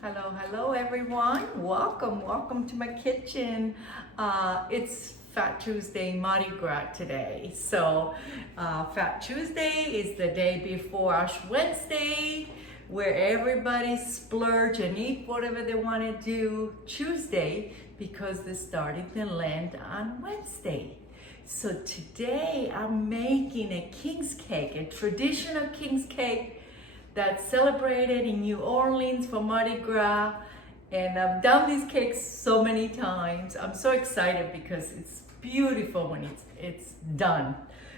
Hello everyone. Welcome to my kitchen. It's Fat Tuesday, Mardi Gras today. So Fat Tuesday is the day before Ash Wednesday, where everybody splurge and eat whatever they want to do Tuesday because they're starting the Lent on Wednesday. So today I'm making a king's cake, a traditional king's cake that's celebrated in New Orleans for Mardi Gras. And I've done these cakes so many times. I'm so excited because it's beautiful when it's done.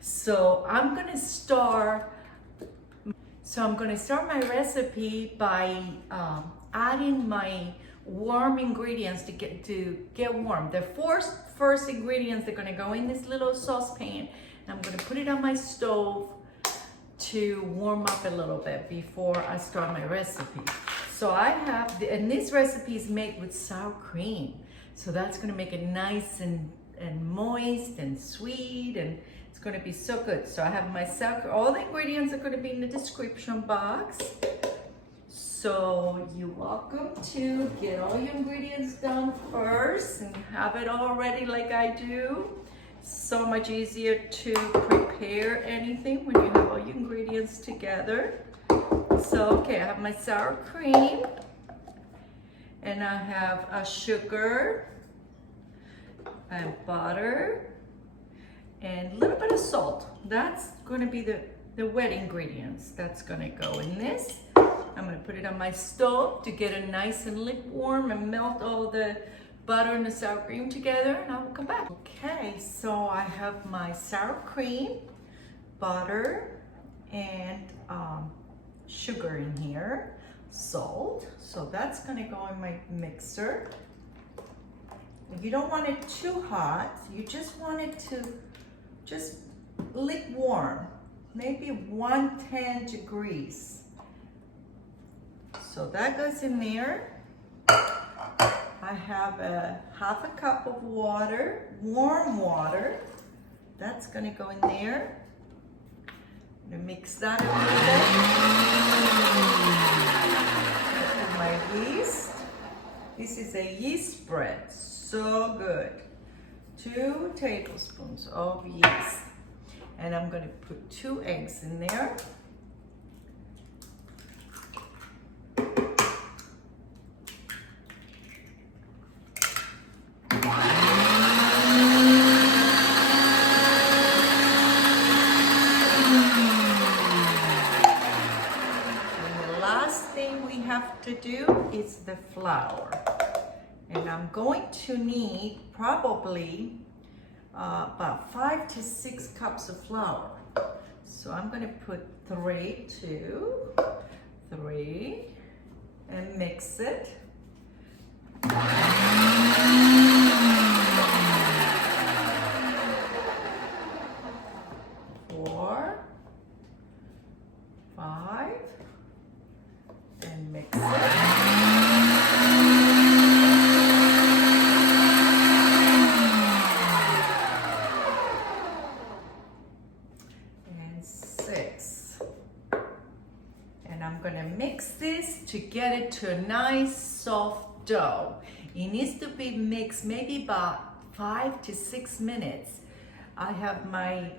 So I'm gonna start my recipe by adding my warm ingredients to get warm. The first ingredients, they're gonna go in this little saucepan, and I'm gonna put it on my stove to warm up a little bit before I start my recipe. So I have, and this recipe is made with sour cream. So that's gonna make it nice and moist and sweet, and it's gonna be so good. So I have my sour cream. All the ingredients are gonna be in the description box. So you're welcome to get all your ingredients done first and have it all ready like I do. So much easier to prepare anything when you have all your ingredients together. So, okay, I have my sour cream, and I have a sugar, and butter, and a little bit of salt. That's gonna be the wet ingredients. That's gonna go in this. I'm gonna put it on my stove to get it nice and lukewarm and melt all the butter and the sour cream together, and I will come back. Okay, so I have my sour cream, butter, and sugar in here, salt. So that's gonna go in my mixer. You don't want it too hot. You just want it to just lukewarm, maybe 110 degrees. So that goes in there. I have half a cup of water, warm water. That's gonna go in there. I'm gonna mix that a little bit. My yeast. This is a yeast bread, so good. 2 tablespoons of yeast. And I'm gonna put 2 eggs in there. To do is the flour, and I'm going to need probably about 5 to 6 cups of flour. So I'm going to put 3 and mix it. 4, 5. And mix it. And 6. And I'm gonna mix this to get it to a nice soft dough. It needs to be mixed maybe about 5 to 6 minutes. I have my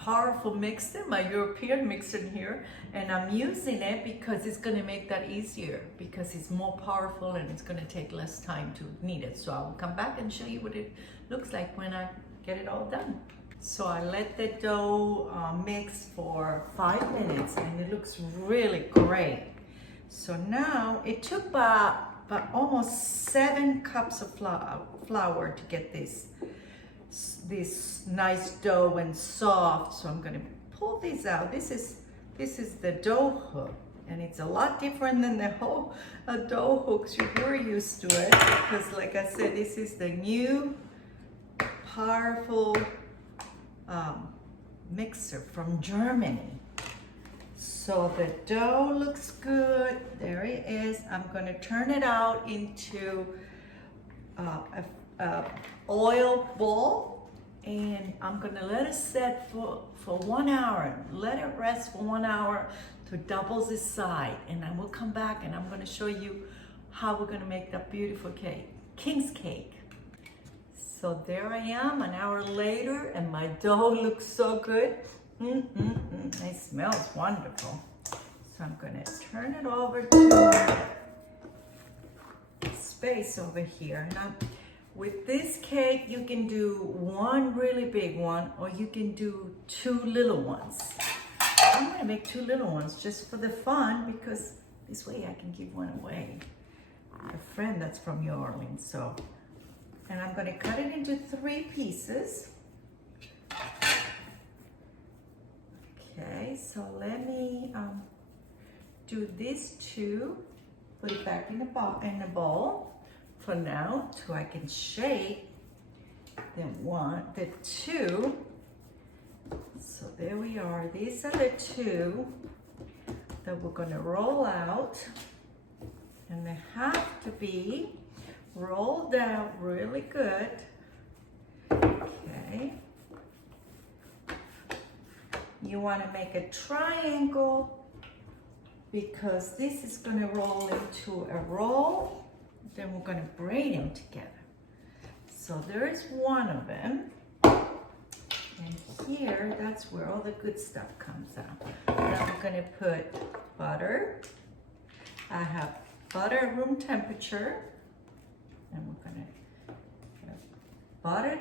powerful mixer, my European mixer here, and I'm using it because it's gonna make that easier, because it's more powerful and it's gonna take less time to knead it. So I will come back and show you what it looks like when I get it all done. So I let the dough mix for 5 minutes, and it looks really great. So now it took about almost 7 cups of flour to get this nice dough and soft. So I'm gonna pull these out. This is the dough hook, and it's a lot different than the whole dough hooks you're used to it, because like I said, this is the new powerful mixer from Germany. So the dough looks good. There it is. I'm gonna turn it out into a oil bowl, and I'm gonna let it set for 1 hour. Let it rest for 1 hour to double the side, and I will come back and I'm gonna show you how we're gonna make that beautiful cake, King's Cake. So there I am an hour later and my dough looks so good. It smells wonderful. So I'm gonna turn it over to space over here. Now, with this cake, you can do one really big one or you can do two little ones. I'm gonna make two little ones just for the fun because this way I can give one away. A friend that's from New Orleans, so. And I'm gonna cut it into 3 pieces. Okay, so let me do this 2, put it back in the bowl for now, so I can shape the 2. So there we are. These are the 2 that we're gonna roll out, and they have to be rolled out really good. Okay. You want to make a triangle because this is going to roll into a roll. Then we're going to braid them together. So there is one of them. And here, that's where all the good stuff comes out. Now we're going to put butter. I have butter at room temperature. And we're going to butter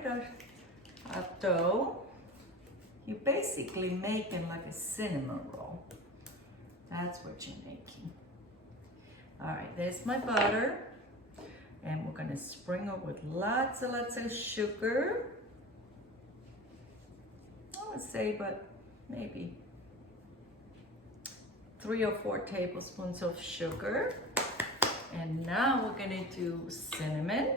the dough. You're basically making like a cinnamon roll. That's what you're making. All right, there's my butter. And we're gonna sprinkle with lots of sugar. I would say, but maybe 3 or 4 tablespoons of sugar. And now we're gonna do cinnamon.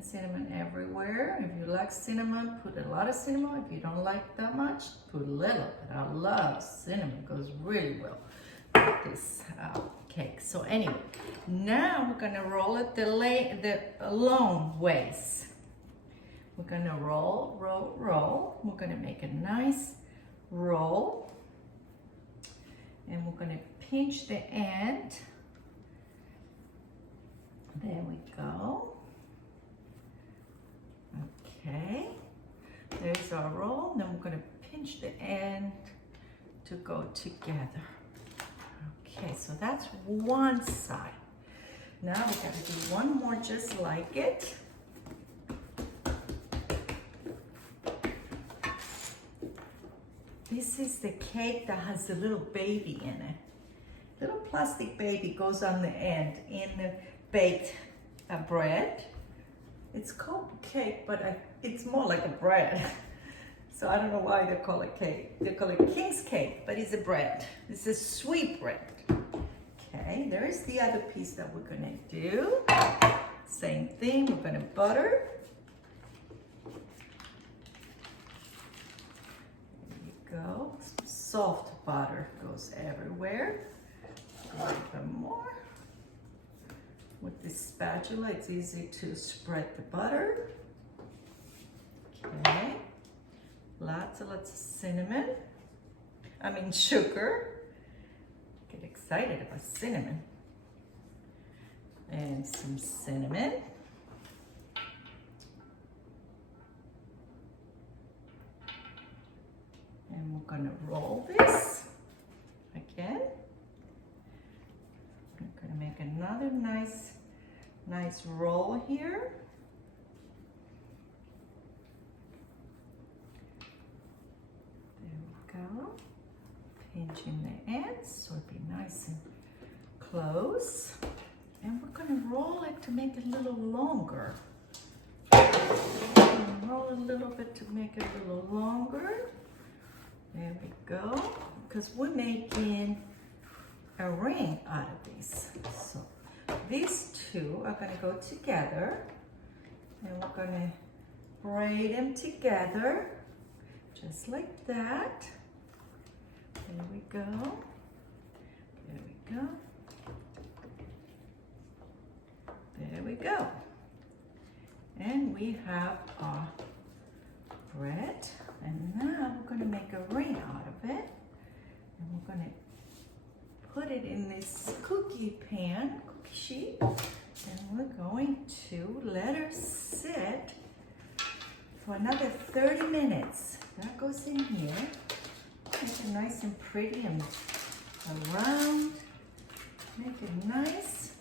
Cinnamon everywhere. If you like cinnamon, put a lot of cinnamon. If you don't like that much, put a little bit. I love cinnamon, it goes really well with this cake. So anyway, now we're gonna roll it the long ways. We're gonna roll. We're gonna make a nice roll. And we're gonna pinch the end. There we go. Okay, there's our roll. Then we're gonna pinch the end to go together. Okay, so that's one side. Now we gotta do one more just like it. This is the cake that has a little baby in it. Little plastic baby goes on the end in the baked bread. It's called cake, but it's more like a bread. So I don't know why they call it cake. They call it King's Cake, but it's a bread. It's a sweet bread. Okay, there's the other piece that we're gonna do. Same thing, we're gonna butter. There you go. Some soft butter goes everywhere. A little bit more. With this spatula, it's easy to spread the butter. Okay. Lots of cinnamon. Sugar. Get excited about cinnamon. And some cinnamon. And we're gonna roll this again. I'm gonna make another nice roll here. There we go. Pinching the ends so it'll be nice and close. And we're gonna roll it to make it a little longer. Roll a little bit to make it a little longer. There we go. Because we're making a ring out of these. So these two are going to go together, and we're going to braid them together just like that. There we go. There we go. There we go. And we have our bread, and now we're going to make a ring out of it, and we're going to put it in this cookie sheet, and we're going to let her sit for another 30 minutes. That goes in here. Make it nice and pretty and around. Make it nice.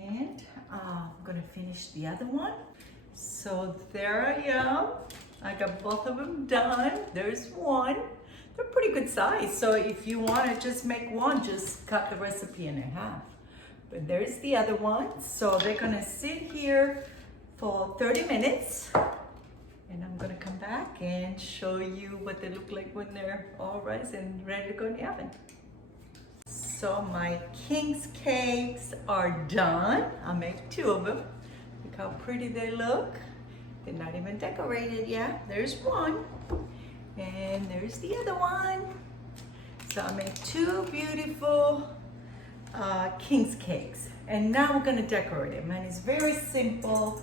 And I'm gonna finish the other one. So there I am. I got both of them done. There's one. They're pretty good size. So if you wanna just make one, just cut the recipe in half. But there's the other one. So they're gonna sit here for 30 minutes. And I'm gonna come back and show you what they look like when they're all rice and ready to go in the oven. So my King's cakes are done. I made 2 of them. Look how pretty they look. They're not even decorated yet. There's one, and there's the other one. So I made 2 beautiful King's cakes. And now we're gonna decorate them. And it's very simple.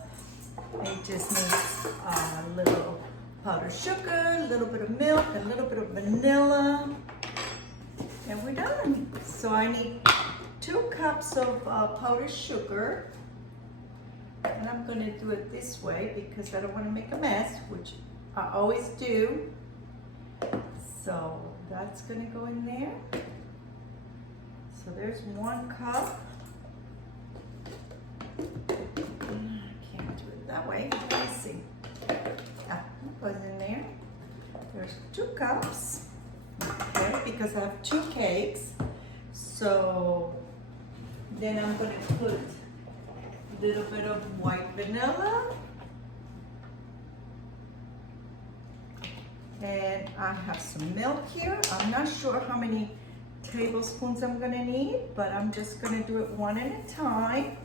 It just needs a little powdered sugar, a little bit of milk, a little bit of vanilla, and we're done. So I need 2 cups of powdered sugar, and I'm going to do it this way because I don't want to make a mess, which I always do. So that's going to go in there. So there's 1 cup. That way, let me see. That goes in there. There's 2 cups, okay, because I have 2 cakes. So then I'm going to put a little bit of white vanilla. And I have some milk here. I'm not sure how many tablespoons I'm going to need, but I'm just going to do it one at a time.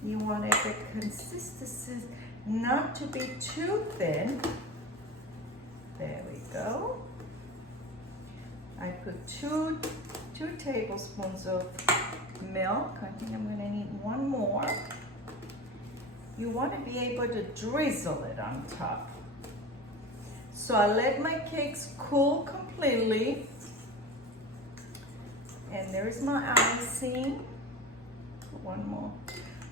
You want the consistency not to be too thin. There we go. I put two tablespoons of milk. I think I'm going to need 1 more. You want to be able to drizzle it on top. So I let my cakes cool completely. And there's my icing. 1 more.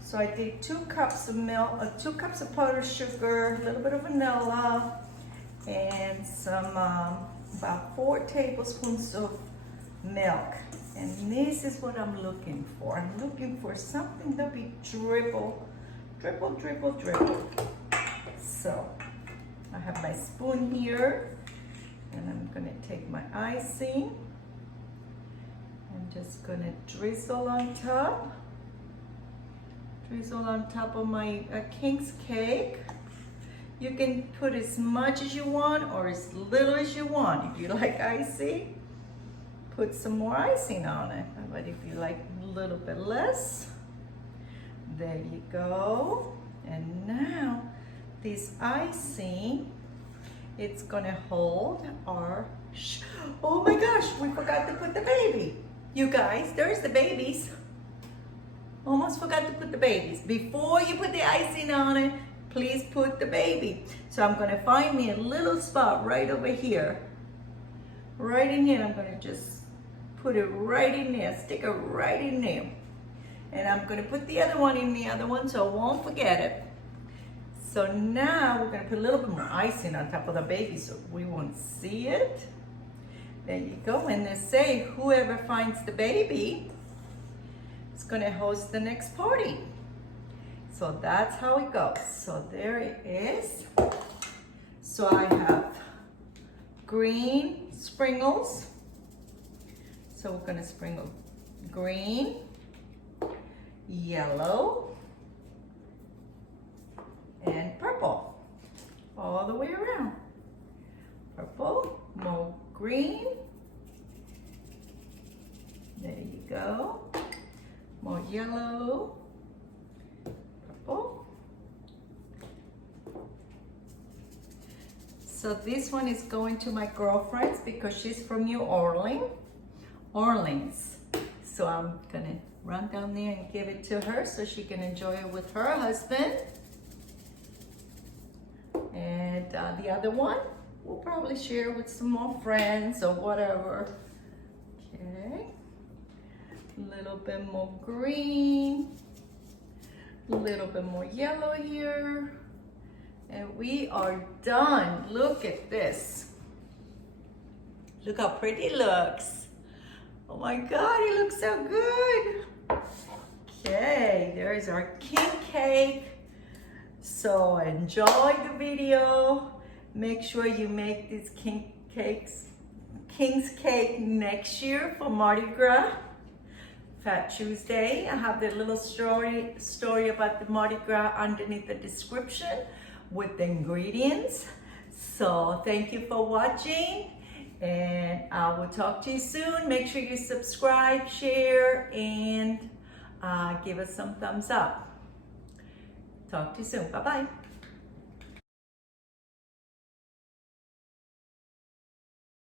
So I did 2 cups of milk, 2 cups of powdered sugar, a little bit of vanilla, and some about 4 tablespoons of milk. And this is what I'm looking for. I'm looking for something that be dribble. So I have my spoon here, and I'm gonna take my icing. I'm just gonna drizzle on top. Drizzle on top of my King's cake. You can put as much as you want or as little as you want. If you like icing, put some more icing on it. But if you like a little bit less, there you go. And now this icing, it's gonna hold our, oh my gosh, we forgot to put the baby. You guys, there's the babies. Almost forgot to put the babies. Before you put the icing on it, please put the baby. So I'm gonna find me a little spot right over here. Right in here, I'm gonna just put it right in there, stick it right in there. And I'm gonna put the other one in the other one so I won't forget it. So now we're gonna put a little bit more icing on top of the baby so we won't see it. There you go, and they say whoever finds the baby is gonna host the next party. So that's how it goes. So there it is. So I have green sprinkles. So we're gonna sprinkle green, yellow, and purple all the way around. Purple, more green. There you go. More yellow, purple. So this one is going to my girlfriend's because she's from New Orleans. So I'm gonna run down there and give it to her so she can enjoy it with her husband. And the other one, we'll probably share with some more friends or whatever. Okay. A little bit more green. A little bit more yellow here. And we are done. Look at this. Look how pretty it looks. Oh my God, it looks so good. Okay, there's our king cake. So enjoy the video. Make sure you make these King's Cake next year for Mardi Gras. Fat Tuesday. I have the little story about the Mardi Gras underneath the description with the ingredients. So thank you for watching, and I will talk to you soon. Make sure you subscribe, share, and give us some thumbs up. Talk to you soon. Bye-bye.